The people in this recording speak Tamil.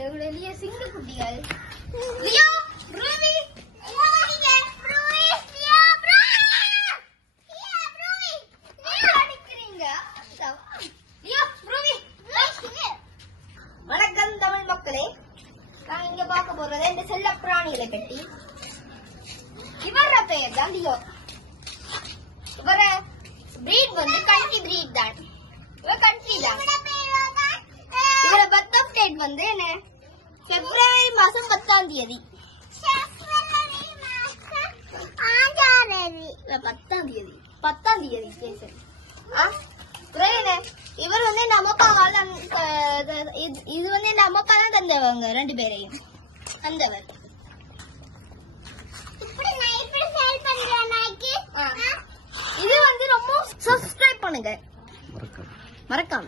எங்களுடைய சிங்க குட்டிகள் லியோ ரூபி வணக்கம் தமிழ் மக்களே. நான் இங்க பார்க்க போறது இந்த செல்ல பிராணிகளை பற்றி. இவர பெயர் தான் லியோ. இவர பிரீட் வந்து கண்ட்ரி பிரீட் தான். இவ கண்ட்ரி தான். இவர பர்த் ஆஃப் டேட் வந்து என்ன பிப்ரவரி மாசம் 10ஆம் தேதி. 10ஆம் தேதி சரி. இவர் வந்து நம்ம அப்பாவால் இது வந்து என் அம்மா அப்பா தான் தந்தவங்க ரெண்டு பேரையும் தந்தவர். இது வந்து ரொம்ப சப்ஸ்கிரைப் பண்ணுங்க மறக்காம.